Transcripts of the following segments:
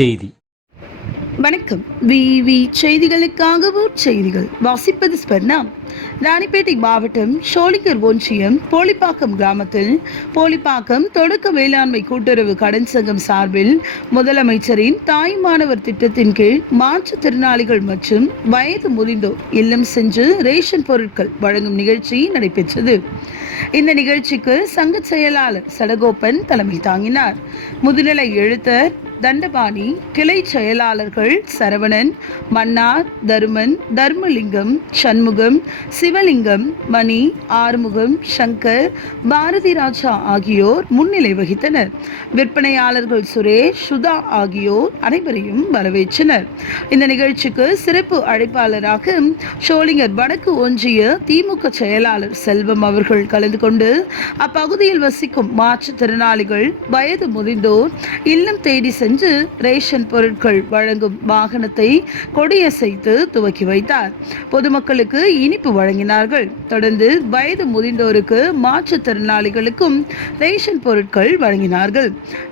செய்தி. வணக்கம். விவி செய்திகளுக்காக செய்திகள் வாசிப்பது ஸ்பர்ணா. ராணிப்பேட்டை மாவட்டம் ஷோலிங்கர் ஒன்றியம் போலிப்பாக்கம் கிராமத்தில் போலிப்பாக்கம் தொடக்க வேளாண்மை கூட்டுறவு கடன் சங்கம் சார்பில் முதலமைச்சரின் தாய் மாணவர் திட்டத்தின் கீழ் மாற்றுத்திறனாளிகள் மற்றும் வயது முதிர்ந்தோர் இல்லம் சென்று ரேஷன் பொருட்கள் வழங்கும் நிகழ்ச்சி நடைபெற்றது. இந்த நிகழ்ச்சிக்கு சங்க செயலாளர் சடகோபன் தலைமை தாங்கினார். முதுநிலை எழுத்தர் தண்டபாணி, கிளை செயலாளர்கள் சரவணன், மன்னார், தருமன், தர்மலிங்கம், சண்முகம், சிவலிங்கம், மணி, ஆறுமுகம், சங்கர், பாரதி ராஜா ஆகியோர் முன்னிலை வகித்தனர். விற்பனையாளர்கள் சுரேஷ், சுதா ஆகியோர் அனைவரையும் வரவேற்றனர். இந்த நிகழ்ச்சிக்கு சிறப்பு அழைப்பாளராக ஷோலிங்கர் வடக்கு ஒன்றிய திமுக செயலாளர் செல்வம் அவர்கள் கலந்து கொண்டு அப்பகுதியில் வசிக்கும் மாற்றுத்திறனாளிகள், வயது முதிர்ந்தோர் இல்லம் தேடி சென்று ரேஷன் பொருட்கள் வழங்கும் வாகனத்தை கொடியசைத்து துவக்கி வைத்தார். பொதுமக்களுக்கு இனிப்பு வழங்கினார்கள். தொடர்ந்து வயது முதிர்ந்தோருக்கு, மாற்றுத்திறனாளிகளுக்கும் ரேஷன் பொருட்கள் வழங்கினார்கள்.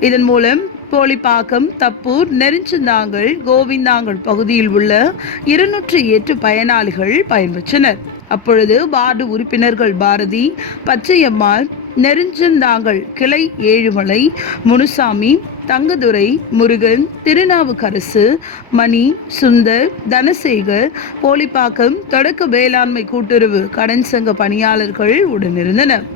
இதன் மூலம் போலிப்பாக்கம், தப்பூர், நெருஞ்சந்தாங்கல், கோவிந்தாங்கல் பகுதியில் உள்ள 208 பயனாளிகள் பயன்பெற்றனர். அப்பொழுது வார்டு உறுப்பினர்கள் பாரதி, பச்சையம்மாள், நெருஞ்சந்தாங்கல் கிளை ஏழுமலை, முனுசாமி, தங்கதுரை, முருகன், திருநாவுக்கரசு, மணி, சுந்தர், தனசேகர், போலிப்பாக்கம் தொடக்க வேளாண்மை கூட்டுறவு கடன் சங்க பணியாளர்கள் உடனிருந்தனர்.